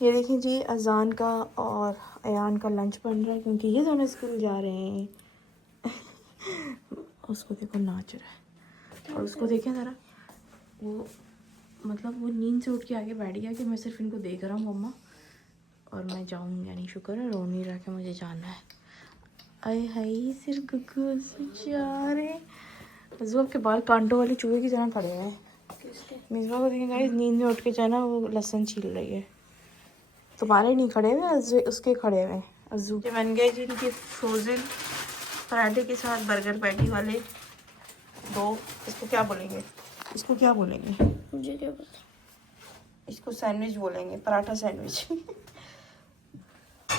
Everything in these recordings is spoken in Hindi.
ये देखिए जी, अजान का और अयान का लंच बन रहा है क्योंकि ये दोनों स्कूल जा रहे हैं। उसको देखो नाच रहा है और उसको देखें ज़रा, वो मतलब वो नींद से उठ के आगे बैठ गया कि मैं सिर्फ इनको देख रहा हूँ मम्मा और मैं जाऊँगी। यानी शुक्र है, रो नहीं रहा कि मुझे जाना है। अरे हाय सिर्फ गुग्गू जा रहे हैं। अज़ू के बाल कांटों वाले चूहे की तरह खड़े हैं। मिसबा को देखें गाइस, नींद में उठ के जो है ना वो लहसुन छील रही है। तुम्हारे नहीं खड़े हुए, उसके खड़े हुए। अज़ू ये बन गए जी इनके फ्रोज़न पराठे के साथ बर्गर पैटी वाले दो। इसको क्या बोलेंगे, इसको क्या बोलेंगे, मुझे क्या पता। इसको सैंडविच बोलेंगे, पराठा सैंडविच।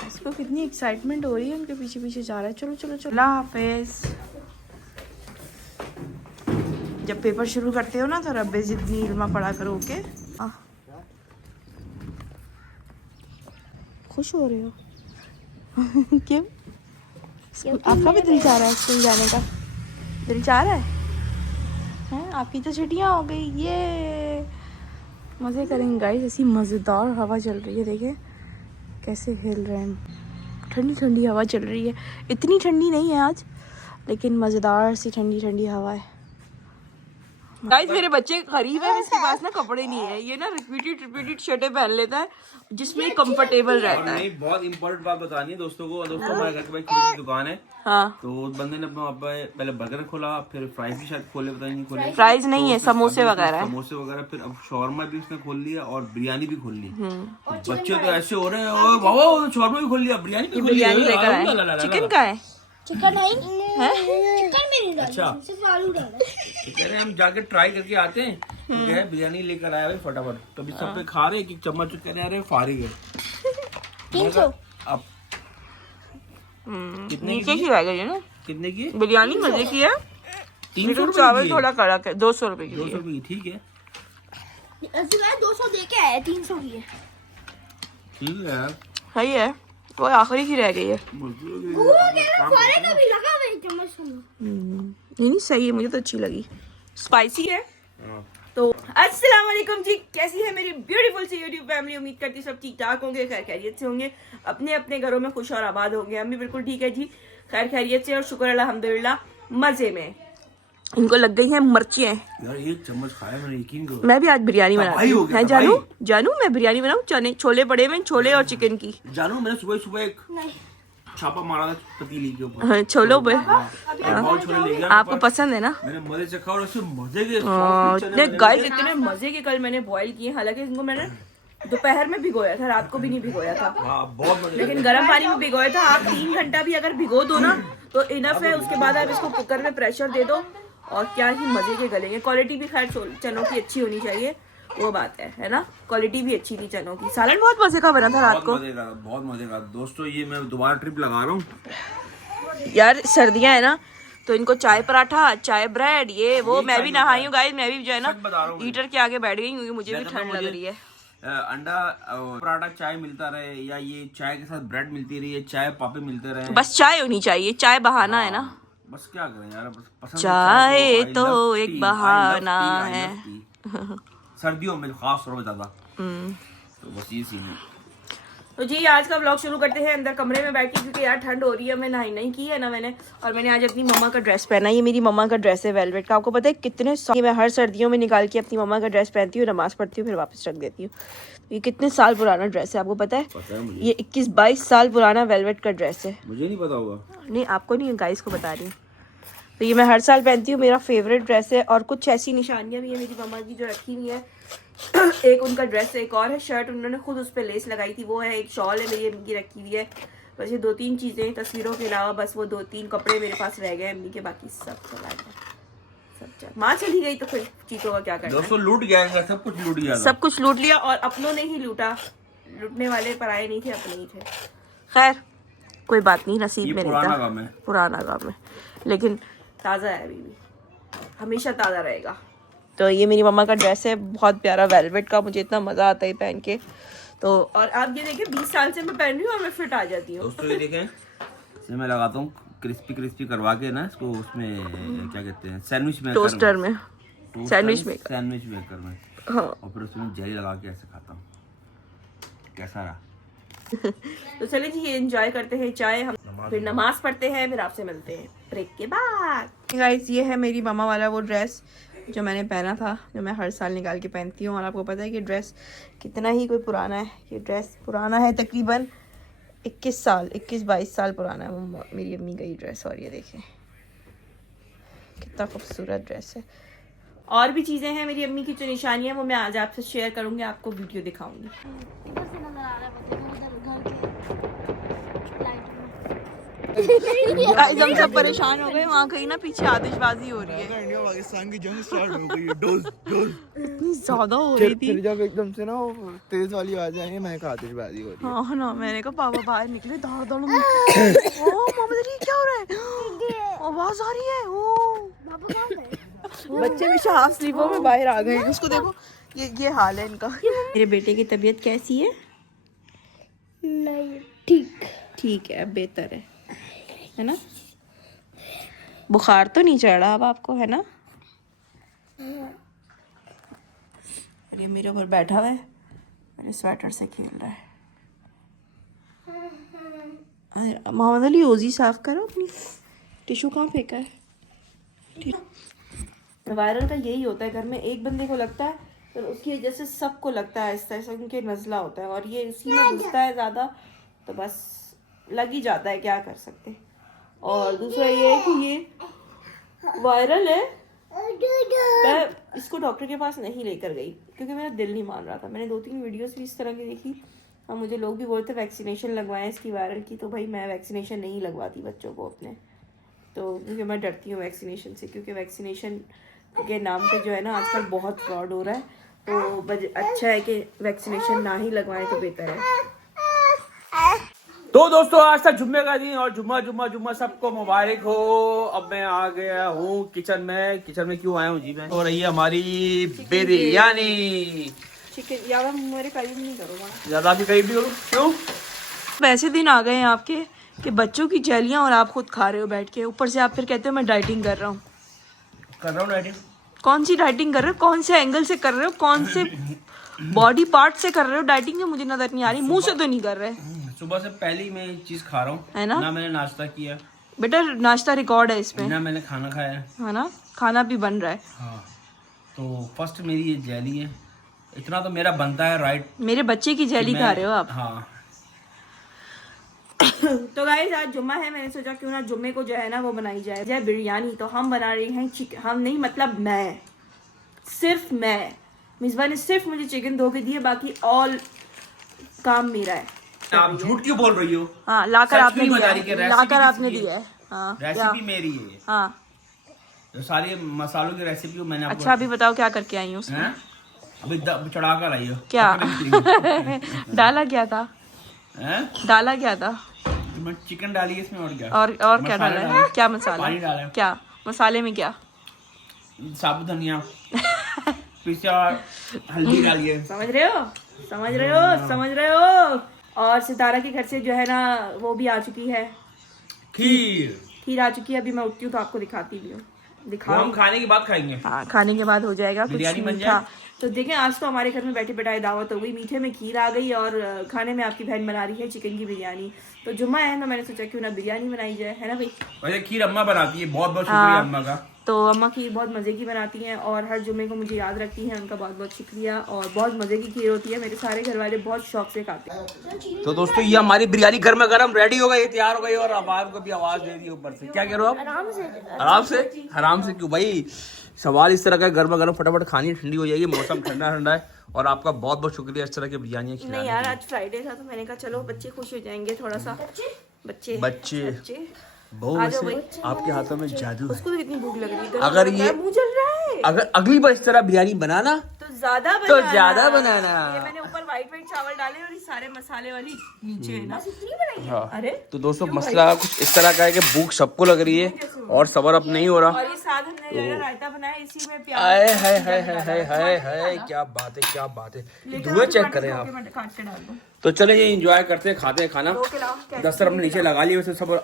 इसको कितनी एक्साइटमेंट हो रही है, उनके पीछे पीछे जा रहा है। चलो चलो चलो, अल्लाह हाफिज़। जब पेपर शुरू करते हो ना तो रब्बे जितनी इल्मा पढ़ा करो। ओके, खुश हो रहे हो? क्यों? आपका भी दिल चाह रहा है स्कूल जाने का? दिल चाह रहा है? आपकी तो छुट्टियां हो गई, ये मज़े करेंगे गाइस। ऐसी मज़ेदार हवा चल रही है, देखें कैसे हिल रहे हैं। ठंडी ठंडी हवा चल रही है, इतनी ठंडी नहीं है आज, लेकिन मज़ेदार सी ठंडी ठंडी हवा है। गाइस मेरे बच्चे गरीब है, इसके पास ना कपड़े नहीं है। ये ना रिपीटेड शर्टें पहन लेता है जिसमें कंफर्टेबल रहता है। नहीं, बहुत इंपॉर्टेंट बात बतानी है दोस्तों को। दोस्तों हमारे घर के पास छोटी सी दुकान है। हाँ, तो उस बंदे ने अपना पहले बर्गर खोला, फिर फ्राइज भी शायद खोले, पता नहीं खोले। फ्राइज नहीं है, तो समोसे वगैरह। समोसे वगैरह, फिर अब शॉर्मा भी उसने खोल लिया और बिरयानी भी खोल ली। बच्चे तो ऐसे हो रहे हैं, बाबा शॉर्मा भी खोल लिया, बिरयानी भी खोल लिया। बिरयानी लेकर आए। चिकन का है? चिकन है? चिकन में नहीं डाला, अच्छा, सिर्फ आलू डाला। तो कह रहे हैं हम जाके ट्राई करके आते हैं। तो क्या है, बिरयानी लेकर आया भाई फटाफट। तो अभी सब पे खा रहे, एक चम्मच कह रहे हैं फारिग है। 300। अब कितने नीचे की रह गई ना कितने की बिरयानी, मजे की है। 300 रुपए चावल की थोड़ा कड़क है। 200 रुपए की। 200 रुपए की, ठीक है 200 दे के आया, 300 की है। ठीक है यार। सही है, वो आखिरी की रह गई है। का भी लगा मेरी चम्मच में। नहीं सही है, मुझे तो अच्छी लगी। स्पाइसी है। हाँ। तो अस्सलाम वालेकुम जी, कैसी है मेरी ब्यूटीफुल सी यूट्यूब फैमिली। उम्मीद करती सब ठीक ठाक होंगे, खैर खैरियत से होंगे, अपने अपने घरों में खुश और आबाद होंगे। हम भी बिल्कुल ठीक है जी, खैर खैरियत से और शुक्र अल्हम्दुलिल्लाह मजे में। इनको लग गई हैं मिर्चें। यार एक चम्मच खाया मैंने, यकीन करो। मैं भी आज बिरयानी बनाती हूँ। है जानू, जानू मैं बिरयानी बनाऊँ। चने छोले पड़े में, छोले और चिकन की। जानू मैंने सुबह सुबह एक छापा मारा था पतीली के ऊपर, छोलों पे। बहुत छोले ले गया। आपको पसंद है ना? मैंने मजे से खाया और उससे मजे के इतने गाइस, इतने मजे के कल मैंने बॉईल किए। हालांकि इनको मैंने दोपहर में भिगोया था, रात को भी नहीं भिगोया था। बहुत मजे। लेकिन गर्म पानी में भिगोया था। आप 3 घंटा भी अगर भिगो दो ना तो इनफ है। उसके बाद आप इसको कुकर में प्रेशर दे दो और क्या ही मजे के गलेंगे। क्वालिटी भी खैर चनों की अच्छी होनी चाहिए, वो बात है ना। क्वालिटी भी अच्छी थी चनों की। सालन बहुत मजे का बना था रात को, बहुत मजे का। दोस्तों ये मैं दोबारा ट्रिप लगा रहा हूँ यार। सर्दियां है ना तो इनको चाय पराठा, चाय ब्रेड, ये वो। मैं भी नहाई हूँ गाइस, मैं भी जो है ना हीटर के आगे बैठ गई क्योंकि मुझे भी ठंड लग रही है। अंडा पराठा चाय मिलता रहे, या ये चाय के साथ ब्रेड मिलती रही है, चाय पापे मिलते रहे। बस चाय होनी चाहिए, चाय बहाना है ना। बस क्या करें यार, बस पसंद चाय तो एक बहाना है। सर्दियों में खास तौर पर ज्यादा। तो बस ये सीन है। तो जी आज का व्लॉग शुरू करते हैं अंदर कमरे में बैठ के, क्योंकि यार ठंड हो रही है। मैं नहाई नहीं की है ना मैंने, और मैंने आज अपनी मम्मा का ड्रेस पहना। ये मेरी मम्मा का ड्रेस है वेलवेट का। आपको पता है कितने साल मैं हर सर्दियों में निकाल के अपनी मम्मा का ड्रेस पहनती हूँ, नमाज पढ़ती हूँ, फिर वापस रख देती हूँ। ये कितने साल पुराना ड्रेस है आपको पता है? मुझे। ये 21-22 साल पुराना वेलवेट का ड्रेस है। मुझे नहीं पता होगा। नहीं आपको नहीं, गाइस को बता रही हूँ। तो ये मैं हर साल पहनती हूँ, मेरा फेवरेट ड्रेस है। और कुछ ऐसी निशानियाँ भी है मेरी मम्मा की जो रखी हुई है। एक उनका ड्रेस, एक और है शर्ट, उन्होंने खुद उस पर लेस लगाई थी, वो है। एक शॉल है मेरी अम्मी की रखी हुई है। बस ये 2-3 चीज़ें तस्वीरों के अलावा, बस वो 2-3 कपड़े मेरे पास रह गए अम्मी के, बाकी सब चला गया। सब माँ चली गई तो फिर चीज़ों का क्या करना। दोस्तों लूट गया, सब कुछ लूट गया, सब कुछ लूट लिया। और अपनों ने ही लूटा, लूटने वाले पराये नहीं थे, अपने ही थे। खैर कोई बात नहीं, नसीब में पुराना काम है, पुराना काम है, लेकिन ताज़ा है अभी भी, हमेशा ताज़ा रहेगा। तो ये मेरी मम्मा का ड्रेस है, बहुत प्यारा वेलवेट का। मुझे इतना मज़ा आता है पहन के। तो और आप ये देखें 20 साल से मैं पहन रही हूँ और मैं फिट आ जाती हूँ। दोस्तों ये देखें, इसे मैं लगाता हूँ क्रिस्पी करवा के ना इसको, उसमें क्या कहते हैं, सैंडविच में, टोस्टर में, सैंडविच मेकर में, हाँ। और फिर उसमें जेली लगा के ऐसे खाता हूँ। कैसा रहा? तो चलिए जी ये एंजॉय करते हैं चाय, हम फिर नमाज पढ़ते हैं, फिर आपसे मिलते हैं ब्रेक के बाद। गाइस ये है मेरी मामा वाला वो ड्रेस जो मैंने पहना था, जो मैं हर साल निकाल के पहनती हूँ। और आपको पता है कि ड्रेस कितना ही कोई पुराना है, ये ड्रेस पुराना है तकरीबन 21-22 साल पुराना है वो मेरी अम्मी का ये ड्रेस। और ये देखें कितना खूबसूरत ड्रेस है। और भी चीज़ें हैं मेरी अम्मी की जो निशानियाँ, वो मैं आज आपसे शेयर करूँगी, आपको वीडियो दिखाऊंगी। इधर से नजर आ रहा है बच्चे को, उधर घर के लाइट गाइस हम सब परेशान हो गए, वहाँ कहीं ना पीछे आतिशबाजी हो रही है, इंडिया पाकिस्तान की जंग स्टार्ट हो गई है। डोज डोज इतनी ज्यादा हो रही थी। फिर जब एकदम से ना वो तेज वाली आवाज आई, मैं कहा आतिशबाजी हो रही है। हाँ ना, मैंने कहा पापा बाहर निकले, दौड़ दौड़ ओ मोहम्मद अली क्या हो रहा है, आवाज आ रही है। ओ बाबू कहाँ गए? बच्चे भी हाफ स्लीपों में बाहर आ गए, उसको देखो ये हाल है इनका। मेरे बेटे की तबीयत कैसी है? नहीं ठीक ठीक है, अब बेहतर है ना? बुखार तो नहीं चढ़ा अब आपको, है ना? ये मेरे ऊपर बैठा हुआ है, मेरे स्वेटर से खेल रहा है। मोहम्मद अली ओजी साफ करो अपनी, टिश्यू कहाँ फेंका है? वायरल का यही होता है, घर में एक बंदे को लगता है तो उसकी वजह से सबको लगता है, इस तरह से उनके नज़ला होता है और ये इसी में घुसता है ज़्यादा, तो बस लग ही जाता है, क्या कर सकते। और दूसरा ये है कि ये वायरल है, मैं इसको डॉक्टर के पास नहीं लेकर गई क्योंकि मेरा दिल नहीं मान रहा था। मैंने 2-3 वीडियोस भी इस तरह की देखी और मुझे लोग भी बोलते वैक्सीनेशन लगवाएं इसकी वायरल की, तो भाई मैं वैक्सीनेशन नहीं लगवाती बच्चों को अपने, तो क्योंकि मैं डरती हूँ वैक्सीनेशन से, क्योंकि वैक्सीनेशन के नाम पे जो है ना आजकल बहुत फ्रॉड हो रहा है, तो अच्छा है कि वैक्सीनेशन ना ही लगवाएं तो बेहतर है। तो दोस्तों आज था जुम्मे का दिन और जुम्मा सबको मुबारक हो। अब मैं आ गया हूँ किचन में क्यों आया हूँ जी मैं, हो रही है हमारी बिरयानी। चिकन यार मेरे करीब नहीं करो, ज्यादा भी करीब नहीं करूँ, क्यों? वैसे दिन आ गए हैं आपके कि बच्चों की जैलियाँ और आप खुद खा रहे हो बैठ के, ऊपर से आप फिर कहते हो मैं डाइटिंग कर रहा हूँ। डाइटिंग? कौन सी डाइटिंग कर रहे हो, कौन से एंगल से कर रहे हो, कौन से बॉडी पार्ट से कर रहे हो डाइटिंग? जो मुझे नजर नहीं आ रही, मुंह से तो नहीं कर रहे। सुबह से पहली मैं एक चीज खा रहा हूँ, है ना? मैंने नाश्ता किया बेटा, नाश्ता रिकॉर्ड है इसमें, ना मैंने खाना खाया है ना? खाना भी बन रहा है। हाँ, तो फर्स्ट मेरी ये जैली है, इतना तो मेरा बनता है राइट। मेरे बच्चे की जैली खा रहे हो आप? हाँ। तो गाइस आज जुम्मा है, मैंने सोचा क्यों ना जुम्मे को जो है ना वो बनाई जाए बिरयानी। तो हम बना रही हैं चिकन, हम नहीं मतलब मैं, सिर्फ मैं, मिसबा ने सिर्फ मुझे चिकन धो के दिए, बाकी ऑल काम मेरा है। आप झूठ क्यों बोल रही हो? हाँ लाकर सच आपने क्यों दिया बता रही कि है, रेसिपी लाकर आपने किसकी है? दिया है। हाँ रेसिपी मेरी है, हाँ जो सारे मसालों की रेसिपी मैंने आपको। अच्छा अभी बताओ क्या करके आई हूँ उसमें? हैं? अभी चढ़ा कर आई हो क्या डाला क्या था? हैं? डाला क्या था? मैं चिकन डाली है इसमें, और क्या? और क्या डाला है? डाले। क्या मसाला? पानी डाला है। क्या मसाले में क्या? साबुत धनिया पिसा, हल्दी डाली है। समझ रहे हो। और सितारा के घर से जो है ना वो भी आ चुकी है, खीर आ चुकी है। अभी मैं उठती हूँ तो आपको दिखाती भी हूँ, वो हम खाने के बाद खाएंगे। हाँ खाने के बाद हो जाएगा कुछ बिरयानी बन मीठा। तो देखें आज तो हमारे घर में बैठे बैठाए दावत हो गई, मीठे में खीर आ गई और खाने में आपकी बहन बना रही है चिकन की बिरयानी। तो जुम्मा है तो मैंने सोचा क्यों ना बिरयानी बनाई जाए, है ना भाई? वैसे खीर अम्मा बनाती है, बहुत बहुत शुक्रिया अम्मा का। तो अम्मा खीर बहुत मज़े की बनाती हैं और हर जुम्मे को मुझे याद रखती हैं, उनका बहुत बहुत शुक्रिया। और बहुत मज़े की खीर होती है, मेरे सारे घर वाले बहुत शौक से खाते हैं। तो दोस्तों ये हमारी बिरयानी गर्मा गर्म रेडी हो गई, तैयार हो गई और आवाज को भी आवाज दे दी ऊपर से। क्या कह रहे हो आप? आराम से क्यों भाई? सवाल इस तरह का, गर्मा गर्म फटाफट खानी, ठंडी हो जाएगी, मौसम ठंडा ठंडा है। और आपका बहुत बहुत शुक्रिया इस तरह की बिरयानी खिलाने नहीं यार आज फ्राइडे था तो मैंने कहा चलो बच्चे खुश हो जाएंगे थोड़ा सा। बच्चे बहु वैसे आपके हाथों में जादू है। उसको तो कितनी भूख लग रही है, अगर ये मुंह जल रहा है। अगर अगली बार इस तरह बिरयानी बनाना तो ज्यादा बनाना। ये मैंने ऊपर वाइट चावल डाले और ये सारे मसाले वाली नीचे है ना। हाँ। अरे तो दोस्तों मसला कुछ इस तरह का है कि भूख सबको लग रही है और सबर अब नहीं हो रहा। और ये साथ हमने रायता बनाया, इसी में प्याज। हाय क्या बात है। धुएं चेक करें आप। काट के डाल दो। तो चले ये एंजॉय करते हैं, खाते हैं खाना। दस्तर हमने नीचे लगा लिए, वैसे सब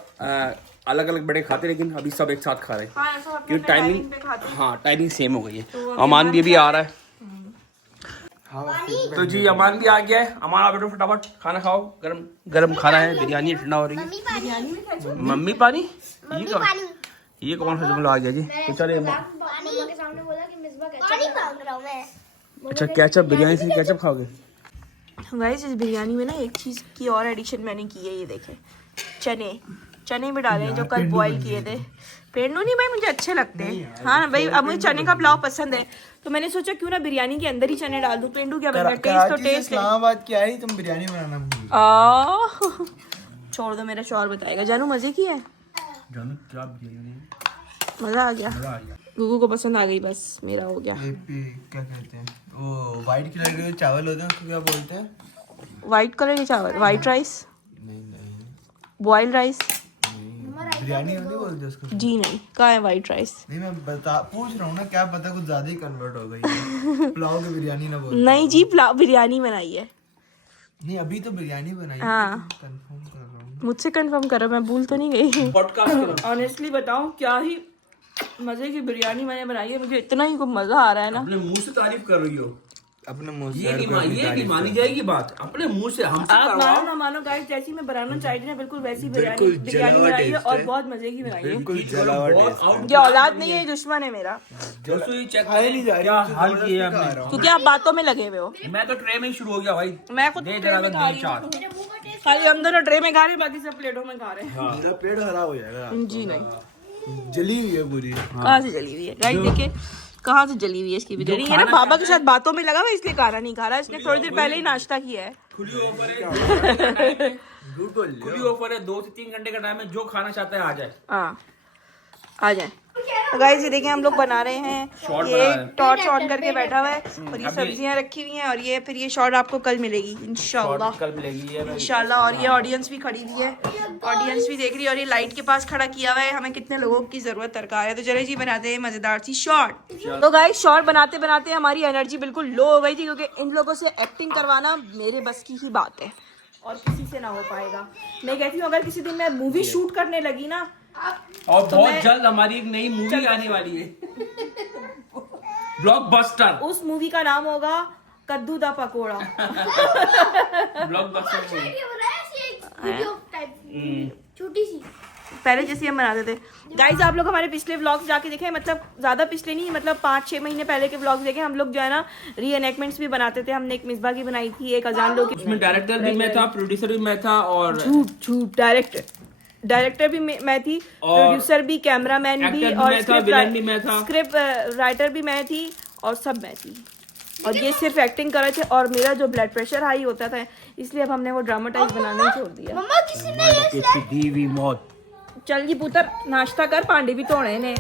अलग अलग बड़े खाते, लेकिन अभी सब एक साथ खा रहे हैं क्योंकि टाइमिंग टाइमिंग सेम हो गई है। अमान भी अभी आ रहा है। तो जी अमान भी आ गया है। अमान आप बेटो फटाफट खाना खाओ, गरम गरम खाना है, बिरयानी ठंडा हो रही है। मम्मी पानी, ये कौन सा जुमला आ गया जी? तो चले के सामने बोला कि मिसबा केचप मांग रहा हूं मैं। अच्छा केचप, बिरयानी से केचप खाओगे? गाइस इस बिरयानी में ना एक चीज़ की और एडिशन मैंने की है, ये देखें चने भी डाले हैं जो कल बॉईल किए थे। पेंडू नहीं भाई, मुझे अच्छे लगते हैं। हाँ ना भाई, अब मुझे चने का पुलाव पसंद है तो मैंने सोचा क्यों ना बिरयानी के अंदर ही चने डाल दूं। पेंडू क्या बन गया? टेस्ट तो टेस्ट है। इस्लामाबाद की आई तुम बिरयानी बनाना भूल गए। छोड़ दो, मेरा शौहर बताएगा। जानू मजे की है? जानू क्या बिरयानी? मजा आ गया। गुगू को पसंद आ गई, बस मेरा हो गया। क्या कहते हैं वो व्हाइट कलर के चावल होते हैं, उसको क्या बोलते हैं? व्हाइट कलर के चावल, व्हाइट राइस, नहीं बॉइल्ड राइस। बिरयानी नहीं बोलते उसको। जी नहीं, कहाँ है व्हाइट राइस? नहीं मैं पूछ रहा हूँ ना, क्या पता कुछ ज्यादा ही कन्वर्ट हो गई। पुलाव की बिरयानी ना बोलते। नहीं जी, पुलाव बिरयानी बनाई है। नहीं अभी तो बिरयानी बनाई है। हाँ कंफर्म कर रहा हूँ। मुझसे कंफर्म करो, मैं भूल तो नहीं गई। पॉडकास्ट करो। ऑनेस्टली बताऊं, क्या ही मजे की बिरयानी मैंने बनाई है। मुझे इतना ही मजा आ रहा है ना। अपने मुंह से तारीफ कर रही हो, अपने मुंह से ये नहीं मानी जाएगी बात। अपने मुंह से हमसे आप करवाओ। मानो ना मानो गाइस, जैसी मैं बनाना चाहती थी ना बिल्कुल वैसी बिरयानी बनाई है और बहुत मजे की बनाई है। बिल्कुल जलावा टेस्ट। ये औलाद नहीं है, ये दुश्मन है मेरा। दोस्तों ये चेक खाए नहीं जा रही, क्या तो हाल जबरदस्ती किया खा हमने। रहा हूँ। क्योंकि आप बातों में लगे हुए हो। मैं तो ट्रे में ही शुरू हो गया भाई। मैं खुद दे ट्रे जरा में तो खा दे रही चार। हूँ। खाली हम दोनों ट्रे में खा रहे हैं, बाकी सब प्लेटों में खा रहे हैं। मेरा पेट खराब हो जाएगा। जी नहीं, जली हुई है पूरी। कहाँ से जली हुई है गाइस? देखिए कहाँ से जली हुई है इसकी बिरयानी। ये ना बाबा के साथ बातों में लगा हुआ है, इसलिए खाना नहीं खा रहा। इसने थोड़ी देर पहले ही नाश्ता किया है। खुली ऑफर है। खुली ऑफर है, 2 से 3 घंटे का टाइम है, जो खाना चाहता है आ जाए। हाँ आ जाए। तो गाइस ये देखिए हम लोग बना रहे हैं, ये टॉर्च ऑन करके बैठा हुआ है और ये सब्जियां रखी हुई हैं और ये फिर ये शॉट आपको कल मिलेगी इंशाल्लाह। कल मिलेगी ये इंशाल्लाह। और ये ऑडियंस भी खड़ी हुई है, ऑडियंस भी देख रही है और ये लाइट के पास खड़ा किया हुआ है। हमें कितने लोगों की जरूरत दरकार है। तो चले जी बनाते हैं मजेदार सी शॉट। तो गाइस शॉट बनाते बनाते हमारी एनर्जी बिल्कुल लो हो गई थी, क्योंकि इन लोगों से एक्टिंग करवाना मेरे बस की ही बात है और किसी से ना हो पाएगा। मैं कहती हूँ अगर किसी दिन मैं मूवी शूट करने लगी ना, और तो बहुत जल्द हमारी एक नई मूवी आने वाली है, ब्लॉकबस्टर। उस मूवी का नाम होगा कद्दू दा पकोड़ा। ब्लॉकबस्टर छोटी सी पहले जैसे हम बनाते थे। गाइज आप लोग हमारे पिछले व्लॉग्स जाके देखें, मतलब ज़्यादा पिछले नहीं, मतलब 5-6 महीने पहले के व्लॉग्स देखें। हम लोग जो है ना री एनेक्टमेंट्स भी बनाते थे। हमने एक मिसबा की बनाई थी, एक अजान लोग की। उसमें डायरेक्टर भी मैं था, प्रोड्यूसर भी मैं था और झूठ डायरेक्टर भी मैं थी, प्रोड्यूसर भी, कैमरामैन भी एक्टर भी और मैं था, विलन भी मैं था, स्क्रिप्ट राइटर भी मैं थी और सब मैं थी। और ये सिर्फ एक्टिंग कर रहे थे और मेरा जो ब्लड प्रेशर हाई होता था, इसलिए अब हमने वो ड्रामाटाइज बनाना ही छोड़ दिया। मम्मा किसी ने ये दीवी मौत चल जी पुत्र नाश्ता कर, पांडे भी धोने ने।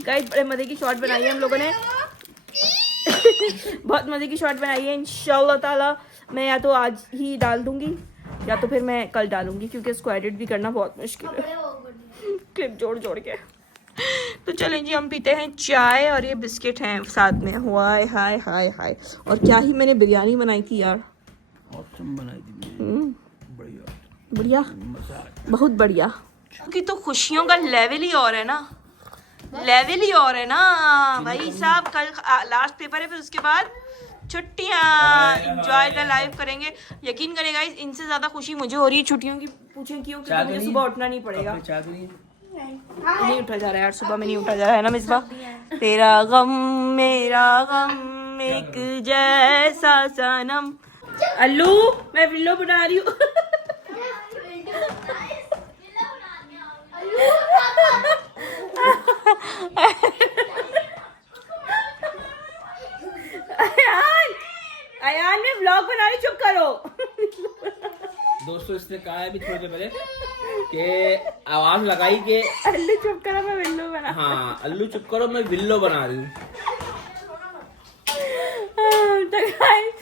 गाइस बड़े मजे की शॉट बनाई है हम लोगों ने। बहुत मजे की शॉट बनाई है। इंशाल्लाह ताला मैं या तो आज ही डाल दूंगी या तो फिर मैं कल डालूंगी, क्योंकि इसको एडिट भी करना बहुत मुश्किल है क्लिप जोड़ के। तो चलें जी हम पीते हैं चाय और ये बिस्किट हैं साथ में। हाय हाय हाय हाय। और क्या ही मैंने बिरयानी बनाई थी यार, बढ़िया, बहुत बढ़िया। क्योंकि तो खुशियों का लेवल ही और है ना, लेवल ही और है ना भाई साहब। कल लास्ट पेपर है, फिर उसके बाद छुट्टियां, एंजॉय द लाइफ करेंगे। यकीन करेगा इनसे ज्यादा खुशी मुझे हो रही है छुट्टियों की। पूछें क्यों? क्योंकि मुझे सुबह उठना नहीं पड़ेगा। नहीं उठा जा रहा है यार, सुबह में नहीं उठा जा रहा है ना मिसबा। तेरा गम मेरा गम एक जैसा सनम। अल्लू मैं विल्लो बना रही हूँ। अयान ने व्लॉग बना रही, चुप करो। दोस्तों इसने कहा है भी थोड़ी देर पहले कि आवाज लगाई कि अल्लू चुप करो मैं विल्लो बना। हाँ अल्लू चुप करो मैं विल्लो बना रही हूँ। तो गाइस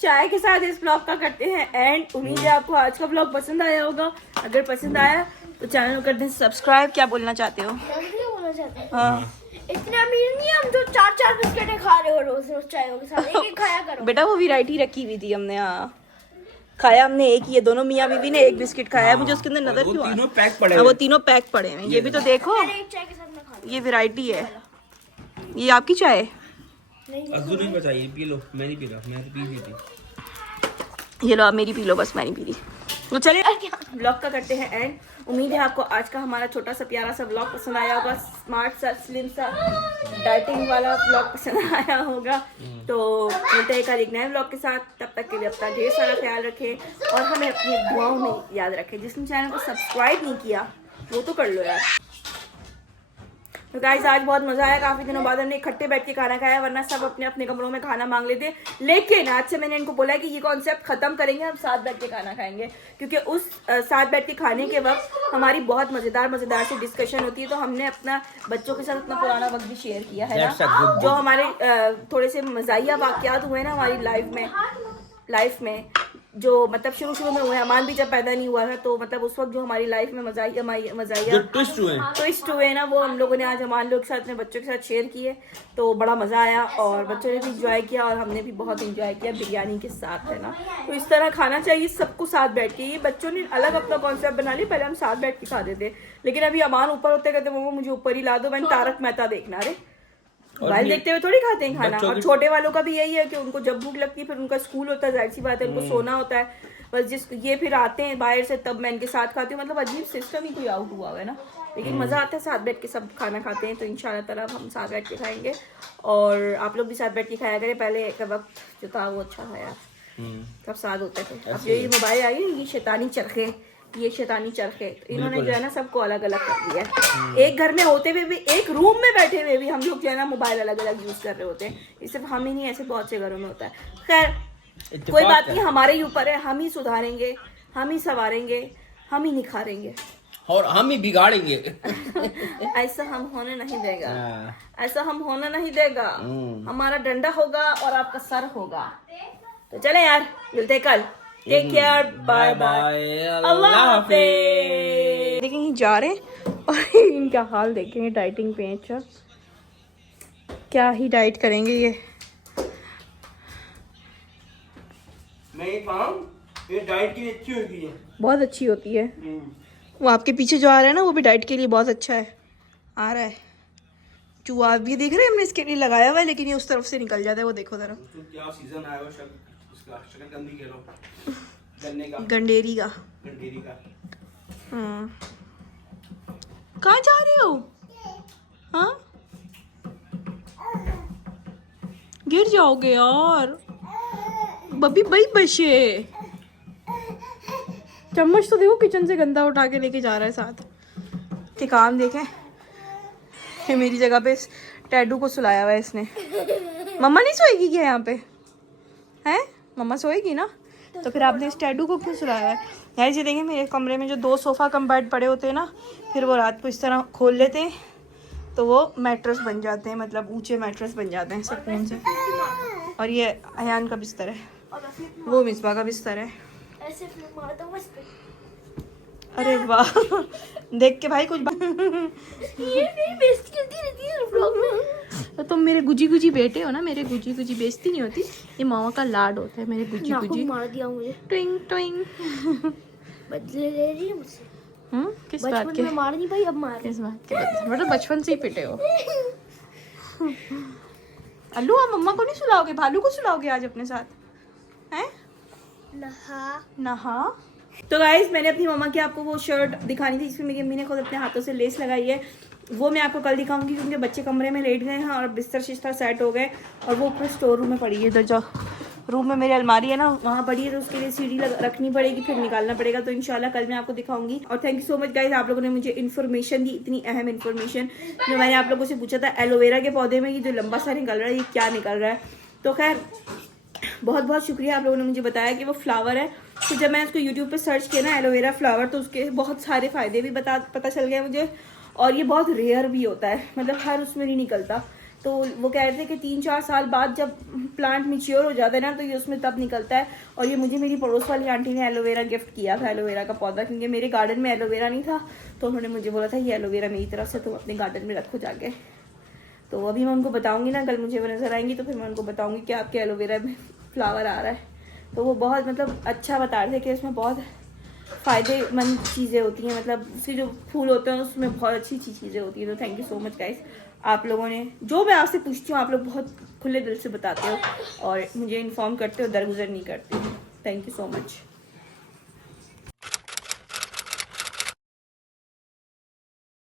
चाय के साथ इस ब्लॉग का करते हैं एंड। उम्मीद है आपको आज का ब्लॉग पसंद आया होगा। अगर पसंद आया तो चैनल को कर दें सब्सक्राइब। क्या बोलना चाहते हो? बोलना चाहते हैं हाँ इतने अमीर नहीं हम जो 4-4 बिस्किटें खा रहे हो रोज रोज चायों के साथ। एक खाया करो बेटा, वो वैरायटी रखी हुई थी हमने। हाँ खाया हमने एक ही है, दोनों मियाँ बीवी ने एक बिस्किट खाया है। मुझे उसके अंदर नजर क्यों तीनों पैक पड़े हाँ, वो तीनों पैक पड़े हैं। ये भी तो देखो, एक चाय के साथ मैं खा ये वैरायटी है। ये आपकी चाय अज्जू नहीं बचाइए, पी लो। मैं नहीं पी रहा, मैं तो पी ली थी। ये लो आप मेरी पी लो, बस मैं नहीं पी रही। तो चलिए व्लॉग का करते हैं एंड। उम्मीद है आपको आज का हमारा छोटा सा प्यारा सा व्लॉग पसंद आया होगा, स्मार्ट सा स्लिम सा डाइटिंग वाला व्लॉग पसंद आया होगा। तो मिलते हैं एक नए व्लॉग के साथ, तब तक के लिए अपना ढेर सारा ख्याल रखें और हमें अपनी दुआओं में याद रखें। जिसने चैनल को सब्सक्राइब नहीं किया वो तो कर लो यार। तो गाइस आज बहुत मजा आया, काफी दिनों बाद हमने इकट्ठे बैठ के खाना खाया, वरना सब अपने अपने कमरों में खाना मांग लेते। लेकिन आज से मैंने इनको बोला है कि ये कॉन्सेप्ट खत्म करेंगे, हम साथ बैठ के खाना खाएंगे, क्योंकि उस साथ बैठ के खाने के वक्त हमारी बहुत मजेदार सी डिस्कशन होती है। तो हमने अपना बच्चों के साथ अपना पुराना वक्त भी शेयर किया है ना, जो हमारे थोड़े से मजाहिया वाकयात हुए ना हमारी लाइफ में जो मतलब शुरू में हुए। अमान भी जब पैदा नहीं हुआ था तो मतलब उस वक्त जो हमारी लाइफ में मजाहिया ट्विस्ट हुए ना, वो हम लोगों ने आज अमान लोग के साथ, अपने बच्चों के साथ शेयर किए। तो बड़ा मजा आया और बच्चों ने भी इंजॉय किया और हमने भी बहुत इंजॉय किया बिरयानी के साथ, है ना। तो इस तरह खाना चाहिए सबको साथ बैठ के। ये बच्चों ने अलग अपना कॉन्सेप्ट बना लिया, पहले हम साथ बैठ के खाते थे, लेकिन अभी अमान ऊपर होते कहते मम्मा मुझे ऊपर ही ला दो, मैंने तारक मेहता देखना। अरे मोबाइल देखते हुए थोड़ी खाते हैं खाना। और छोटे वालों का भी यही है कि उनको जब भूख लगती है, फिर उनका स्कूल होता है, जाहिर सी बात है उनको सोना होता है। बस ये फिर आते हैं बाहर से, तब मैं इनके साथ खाती हूँ। मतलब अजीब सिस्टम ही कोई आउट हुआ है ना, लेकिन मजा आता है साथ बैठ के सब खाना खाते हैं। तो इंशाल्लाह ताला हम साथ बैठ के खाएंगे और आप लोग भी साथ बैठ के खाया करें। पहले का वक्त जो था वो अच्छा था यार, सब साथ होते थे। अब ये मोबाइल आई है, ये शैतानी चरखे, तो इन्होंने जो है ना सबको अलग अलग कर दिया। एक घर में होते हुए भी, एक रूम में बैठे हुए भी हम लोग जो है ना मोबाइल अलग अलग यूज कर रहे होते हैं। ये सिर्फ हम ही नहीं, ऐसे बहुत से घरों में होता है। खैर कोई बात नहीं, हमारे ही ऊपर है, हम ही सुधारेंगे, हम ही संवारेंगे, हम ही निखारेंगे और हम ही बिगाड़ेंगे। ऐसा हम होने नहीं देगा, ऐसा हम होने नहीं देगा। हमारा डंडा होगा और आपका सर होगा। तो चले यार, मिलते कल। टेक केयर, बाय बाय, अल्लाह हाफिज़। देखें ये जा रहे हैं और इनका हाल देखेंगे, डाइटिंग पे। अच्छा क्या ही डाइट करेंगे ये। मैं ये डाइट के लिए अच्छी होती है, बहुत अच्छी होती है। वो आपके पीछे जो आ रहा है ना, वो भी डाइट के लिए बहुत अच्छा है। आ रहा है चूहा, आप भी देख रहे हैं, हमने इसके लिए लगाया हुआ है, लेकिन ये उस तरफ से निकल जाता है। वो देखो जरा, तो क्या सीजन आया हुआ उसका शकरकंदी कह लो, गन्ने का, गंडेरी का। हाँ कहाँ जा रहे हो? हाँ गिर जाओगे यार बबी भाई। बशे चम्मच तो देखो, किचन से गंदा उठा के लेके जा रहा है साथ के। काम देखें, ये मेरी जगह पे टैडू को सुलाया हुआ है इसने। मम्मा नहीं सोएगी क्या यहाँ पे? हैं मम्मा सोएगी ना, तो फिर आपने इस टैडू को क्यों सुलाया है? यार ये देखें, मेरे कमरे में जो 2 सोफ़ा कम बेड पड़े होते हैं ना, फिर वो रात को इस तरह खोल लेते हैं तो वो मैट्रेस बन जाते हैं, मतलब ऊंचे मैट्रेस बन जाते हैं सुकून से। और ये अयान का बिस्तर है, वो मिसबा का बिस्तर है। ऐसे फ्लिप मारता हूँ बस पे। अरे वाह देख के भाई कुछ ये मेरी बेइज्जती होती रहती है व्लॉग में। तो तुम मेरे गुजी बेटे हो ना, मेरे गुजी बेइज्जती नहीं होती, ये मामा का लाड होता है। मेरे गुजी मार दिया मुझे, ट्विंग ट्विंग। बदले ले रही है मुझसे। किस बात के? मैं मार नहीं पाई, अब मार। किस बात के? मतलब बचपन से ही पिटे हो। अल्लू आप मम्मा को नहीं सुलाओगे, भालू को सुलाओगे आज अपने साथ? हैं नहा। तो गाइस मैंने अपनी मम्मा की आपको वो शर्ट दिखानी थी जिसमें मेरी अम्मी ने खुद अपने हाथों से लेस लगाई है, वो मैं आपको कल दिखाऊंगी, क्योंकि बच्चे कमरे में लेट गए हैं और बिस्तर शिस्तर सेट हो गए और वो ऊपर स्टोर रूम में पड़ी है। इधर जो रूम में मेरी अलमारी है ना, वहाँ पड़ी है, तो उसके लिए सीढ़ी रखनी पड़ेगी, फिर निकालना पड़ेगा। तो इंशाल्लाह कल मैं आपको दिखाऊंगी। और thank you so much guys, आप लोगों ने मुझे इन्फॉर्मेशन दी, इतनी अहम इन्फॉर्मेशन जो मैंने आप लोगों से पूछा था। एलोवेरा के पौधे में ये जो लंबा सा निकल रहा है, ये क्या निकल रहा है? तो खैर बहुत बहुत शुक्रिया, आप लोगों ने मुझे बताया कि वो फ्लावर है। तो जब मैंने उसको यूट्यूब पे सर्च किया ना एलोवेरा फ्लावर, तो उसके बहुत सारे फ़ायदे भी पता चल गए मुझे। और ये बहुत रेयर भी होता है, मतलब हर उसमें नहीं निकलता। तो वो कह रहे थे कि 3-4 साल बाद जब प्लांट मैच्योर हो जाता है ना, तो ये उसमें तब निकलता है। और ये मुझे मेरी पड़ोस वाली आंटी ने एलोवेरा गिफ्ट किया था, एलोवेरा का पौधा, क्योंकि मेरे गार्डन में एलोवेरा नहीं था। तो उन्होंने मुझे बोला था ये एलोवेरा मेरी तरफ से तुम अपने गार्डन में रखो जाके। तो अभी मैं उनको बताऊँगी ना, कल मुझे वो नज़र आएंगी तो फिर मैं उनको बताऊँगी कि आपके एलोवेरा में फ्लावर आ रहा है। तो वो बहुत मतलब अच्छा बता रहे थे कि इसमें बहुत फ़ायदेमंद चीज़ें होती हैं, मतलब उसके जो फूल होते हैं उसमें बहुत अच्छी चीज़ें होती हैं। तो thank you so much guys, आप लोगों ने, जो मैं आपसे पूछती हूँ आप लोग बहुत खुले दिल से बताते हो और मुझे इन्फॉर्म करते हो, दरगुजर नहीं करते हो। Thank you so much.